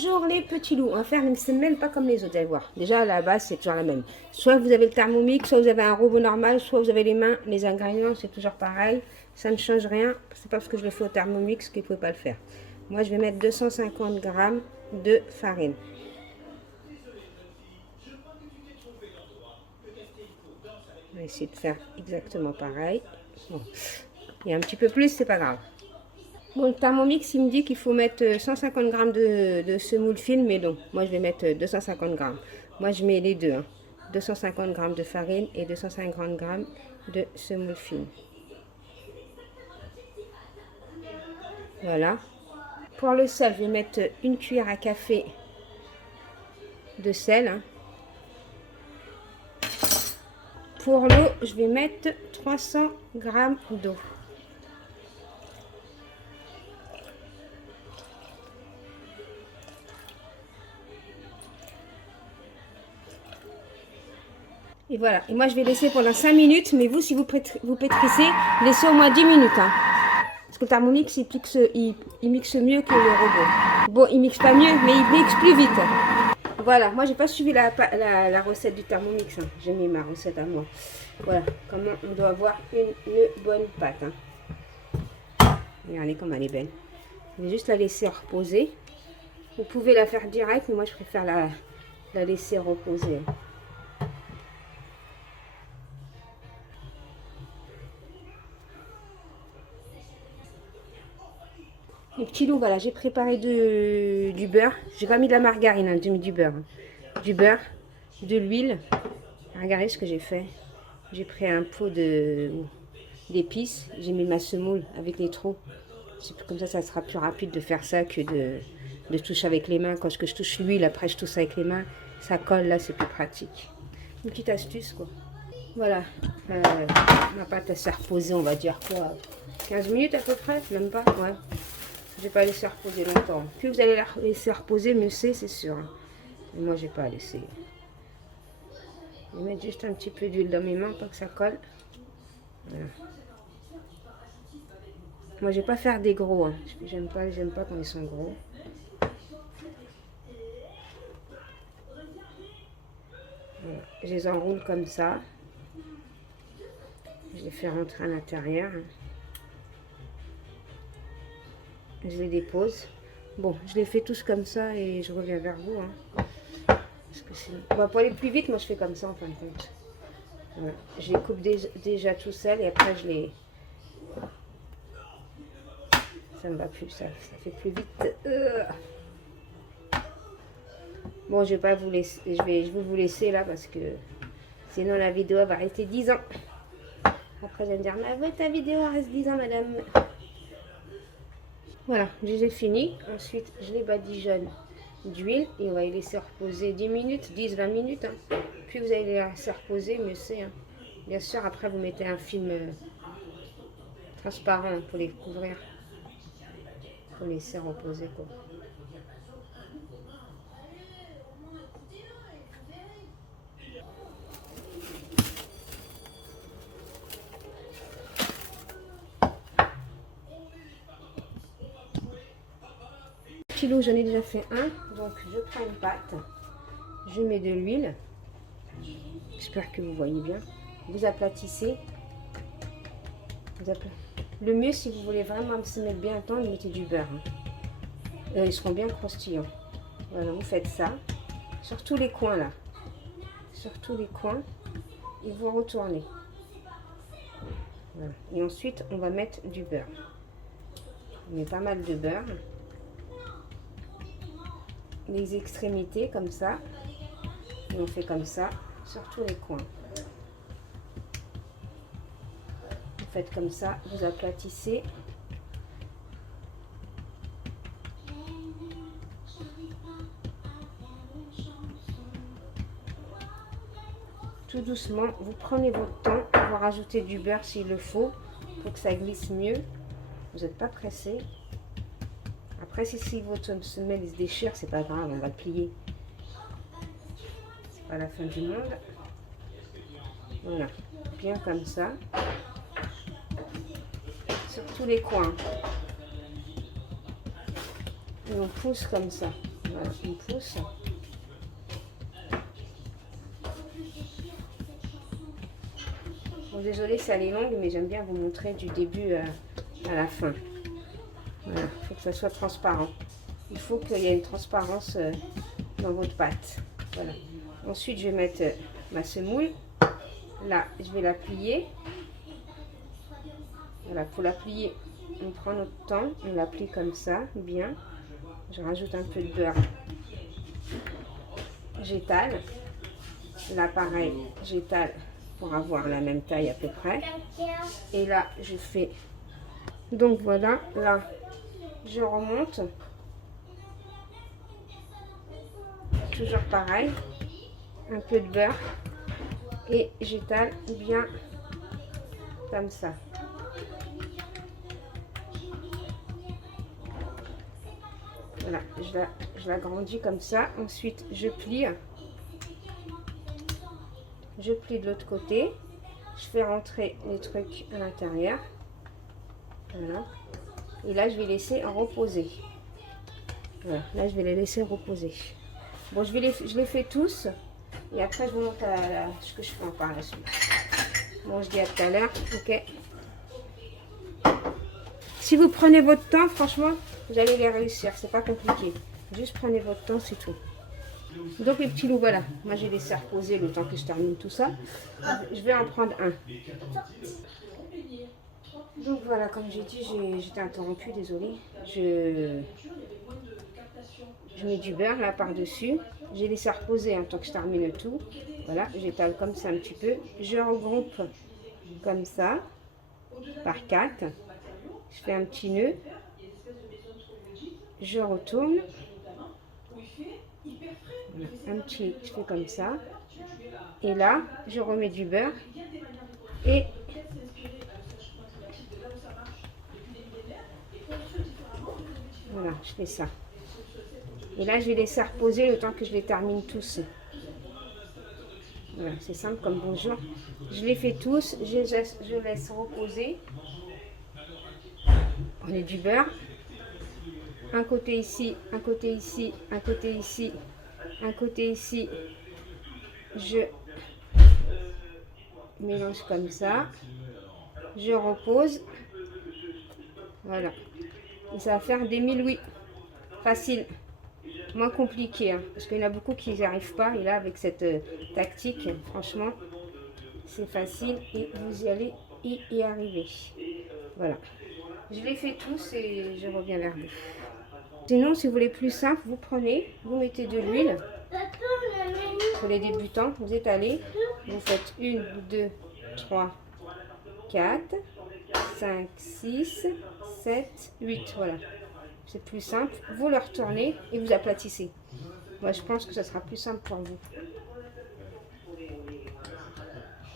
Bonjour les petits loups, on va faire une semelle pas comme les autres, vous allez voir. Déjà à la base c'est toujours la même. Soit vous avez le Thermomix, soit vous avez un robot normal, soit vous avez les mains, les ingrédients c'est toujours pareil. Ça ne change rien, c'est pas parce que je le fais au Thermomix qu'il ne pouvez pas le faire. Moi je vais mettre 250 g de farine. On va essayer de faire exactement pareil. Bon. Et un petit peu plus, c'est pas grave. Bon, le Thermomix, il me dit qu'il faut mettre 150 g de semoule fine, mais non, moi je vais mettre 250 g. Moi je mets les deux, hein. 250 g de farine et 250 g de semoule fine. Voilà. Pour le sel, je vais mettre une cuillère à café de sel. Hein. Pour l'eau, je vais mettre 300 g d'eau. Et voilà. Et moi, je vais laisser pendant 5 minutes. Mais vous, si vous pétrissez, laissez au moins 10 minutes. Hein. Parce que le Thermomix, il mixe mieux que le robot. Bon, il mixe pas mieux, mais il mixe plus vite. Voilà. Moi, j'ai pas suivi la recette du Thermomix. Hein. J'ai mis ma recette à moi. Voilà. Comment on doit avoir une bonne pâte. Hein. Regardez comme elle est belle. Je vais juste la laisser reposer. Vous pouvez la faire direct, mais moi, je préfère la laisser reposer. Les petits loups, voilà, j'ai préparé du beurre. J'ai pas mis de la margarine, hein, j'ai mis du beurre. Hein. Du beurre, de l'huile. Regardez ce que j'ai fait. J'ai pris un pot d'épices. J'ai mis ma semoule avec les trous. Comme ça sera plus rapide de faire ça que de toucher avec les mains. Quand je touche l'huile, après je touche avec les mains. Ça colle, là, c'est plus pratique. Une petite astuce, quoi. Voilà. Ma pâte, elle s'est reposée, on va dire quoi, 15 minutes à peu près, même pas, ouais. Je vais pas laisser reposer longtemps. Plus vous allez la laisser reposer, mieux c'est sûr. Mais moi, je vais pas laisser. Je vais mettre juste un petit peu d'huile dans mes mains, pas que ça colle. Voilà. Moi, je vais pas faire des gros. Hein. J'aime pas quand ils sont gros. Voilà. Je les enroule comme ça. Je les fais rentrer à l'intérieur. Je les dépose. Bon, je les fais tous comme ça et je reviens vers vous. Hein. Parce que pour aller plus vite, moi je fais comme ça en fin de compte. Voilà. Je les coupe déjà tout seul et après je les... Ça me va plus, ça fait plus vite. Bon, je vais pas vous laisser, je vais vous laisser là parce que sinon la vidéo va rester 10 ans. Après, je vais me dire, mais ta vidéo reste 10 ans, madame. Voilà, je les ai finis. Ensuite, je les badigeonne d'huile et on va les laisser reposer 10 minutes, 10-20 minutes. Hein. Puis vous allez les laisser reposer, mieux c'est. Hein. Bien sûr, après, vous mettez un film transparent pour les couvrir. Pour les laisser reposer, quoi. Kilo, j'en ai déjà fait un, donc je prends une pâte, je mets de l'huile, j'espère que vous voyez bien, vous aplatissez, le mieux si vous voulez vraiment se mettre bien tendre, mettez du beurre, hein. Ils seront bien croustillants, voilà, vous faites ça, sur tous les coins là, sur tous les coins, et vous retournez, voilà. Et ensuite on va mettre du beurre, on met pas mal de beurre, les extrémités comme ça et on fait comme ça sur tous les coins. Vous faites comme ça, vous aplatissez tout doucement. Vous prenez votre temps, vous rajoutez du beurre s'il le faut pour que ça glisse mieux. Vous n'êtes pas pressé. Après, si votre semelle se déchire, c'est pas grave, on va le plier. C'est pas la fin du monde. Voilà, bien comme ça. Sur tous les coins. Et on pousse comme ça. Voilà, une pousse. Bon, désolée, ça allait longue, mais j'aime bien vous montrer du début à la fin. Voilà, il faut que ça soit transparent. Il faut qu'il y ait une transparence dans votre pâte. Voilà. Ensuite, je vais mettre ma semoule. Là, je vais la plier. Voilà, pour la plier, on prend notre temps, on la plie comme ça, bien. Je rajoute un peu de beurre. J'étale. Là, pareil, j'étale pour avoir la même taille à peu près. Et là, je fais... Donc voilà, là, je remonte. Toujours pareil. Un peu de beurre. Et j'étale bien comme ça. Voilà, je l'agrandis comme ça. Ensuite, je plie. Je plie de l'autre côté. Je fais rentrer les trucs à l'intérieur. Voilà. Et là, je vais laisser reposer. Voilà, là, je vais les laisser reposer. Bon, je les fais tous. Et après, je vous montre ce que je fais par la suite. Bon, je dis à tout à l'heure. Ok. Si vous prenez votre temps, franchement, vous allez les réussir. C'est pas compliqué. Juste prenez votre temps, c'est tout. Donc, les petits loups, voilà. Moi, j'ai laissé reposer le temps que je termine tout ça. Je vais en prendre un. Donc, voilà, comme j'ai dit, j'étais interrompue, désolée. Je mets du beurre là par-dessus. J'ai laissé reposer tant que je termine tout. Voilà, j'étale comme ça un petit peu. Je regroupe comme ça, par 4. Je fais un petit nœud. Je retourne. Voilà, je fais comme ça. Et là, je remets du beurre. Et voilà, je fais ça. Et là, je vais laisser reposer le temps que je les termine tous. Voilà, c'est simple comme bonjour. Je les fais tous, je laisse reposer. On met du beurre. Un côté ici, un côté ici, un côté ici, un côté ici. Je mélange comme ça. Je repose. Voilà. Et ça va faire des mille-oui. Facile. Moins compliqué, hein, parce qu'il y en a beaucoup qui n'y arrivent pas. Et là, avec cette tactique, franchement, c'est facile et vous y allez y arriver. Voilà. Je les fais tous et je reviens vers vous. Sinon, si vous voulez plus simple, vous prenez, vous mettez de l'huile. Pour les débutants, vous étalez. Vous faites 1, 2, 3, 4, 5, 6, 7, 8. Voilà. C'est plus simple. Vous le retournez et vous aplatissez. Moi, je pense que ça sera plus simple pour vous.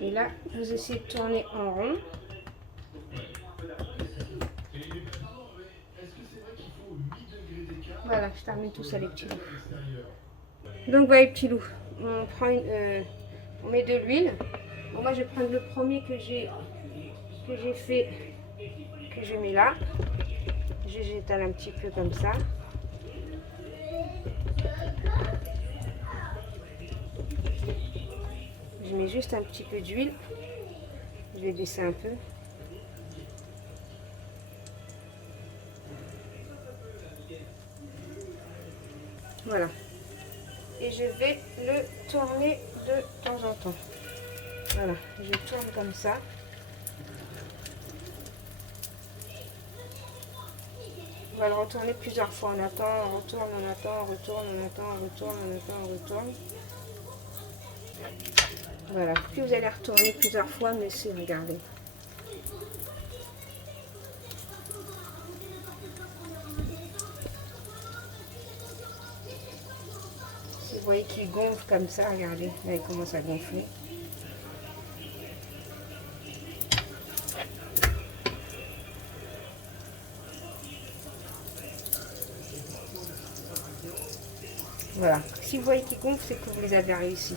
Et là, vous essayez de tourner en rond. Voilà, je termine tout ça, les petits loups. Donc, voilà, les petits loups. On met de l'huile. Bon, moi, je vais prendre le premier que j'ai fait, que je mets là. J'étale un petit peu comme ça. Je mets juste un petit peu d'huile. Je vais baisser un peu. Voilà. Et je vais le tourner de temps en temps. Voilà, je tourne comme ça. On va le retourner plusieurs fois. On attend, on retourne, on attend, on retourne, on attend, on retourne, on attend, on retourne. Voilà. Puis vous allez retourner plusieurs fois, mais c'est, regardez. Si vous voyez qu'il gonfle comme ça, regardez. Là, il commence à gonfler. Voilà. Si vous voyez qu'il gonfle, c'est que vous les avez réussi.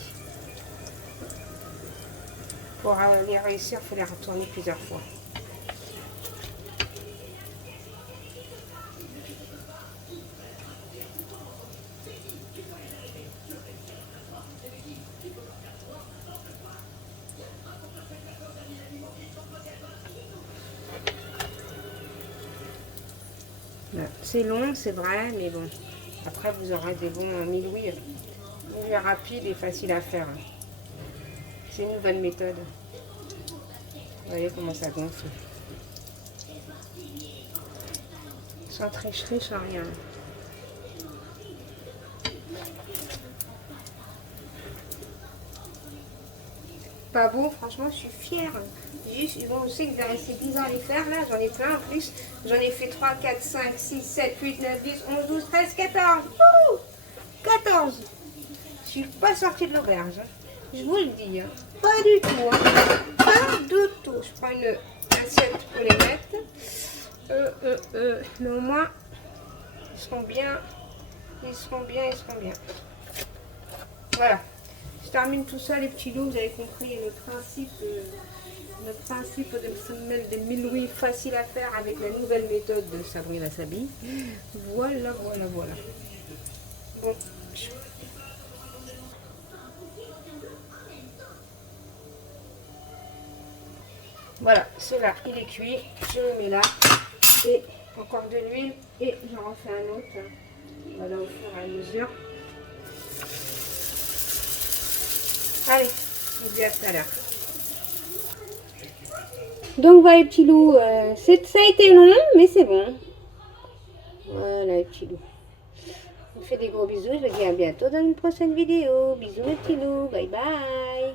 Pour les réussir, il faut les retourner plusieurs fois. C'est long, c'est vrai, mais bon. Après, vous aurez des bons millouis rapides et faciles à faire. C'est une nouvelle méthode. Vous voyez comment ça gonfle. Sans tricherie, sans rien. Pas beau, franchement, je suis fière. Juste, bon, je sais que j'ai resté 10 ans à les faire, là, j'en ai plein en plus. J'en ai fait 3, 4, 5, 6, 7, 8, 9, 10, 11, 12, 13, 14. Ouh, 14. Je suis pas sortie de l'auberge. Hein. Je vous le dis. Hein. Pas du tout. Hein. Pas du tout. Je prends une assiette pour les mettre. Mais au moins, ils seront bien. Ils seront bien, ils seront bien. Voilà. Je termine tout ça, les petits loups. Vous avez compris le principe de semelle des millouis facile à faire avec la nouvelle méthode de Sabrina Sabi. Voilà, voilà, voilà. Bon. Voilà, celui-là, il est cuit. Je le mets là. Et encore de l'huile. Et j'en refais un autre. Voilà, au fur et à mesure. Allez, je vous dis à tout à l'heure. Donc voilà les petits loups, ça a été long, mais c'est bon. Voilà les petits loups. Je vous fais des gros bisous, je vous dis à bientôt dans une prochaine vidéo. Bisous les petits loups, bye bye.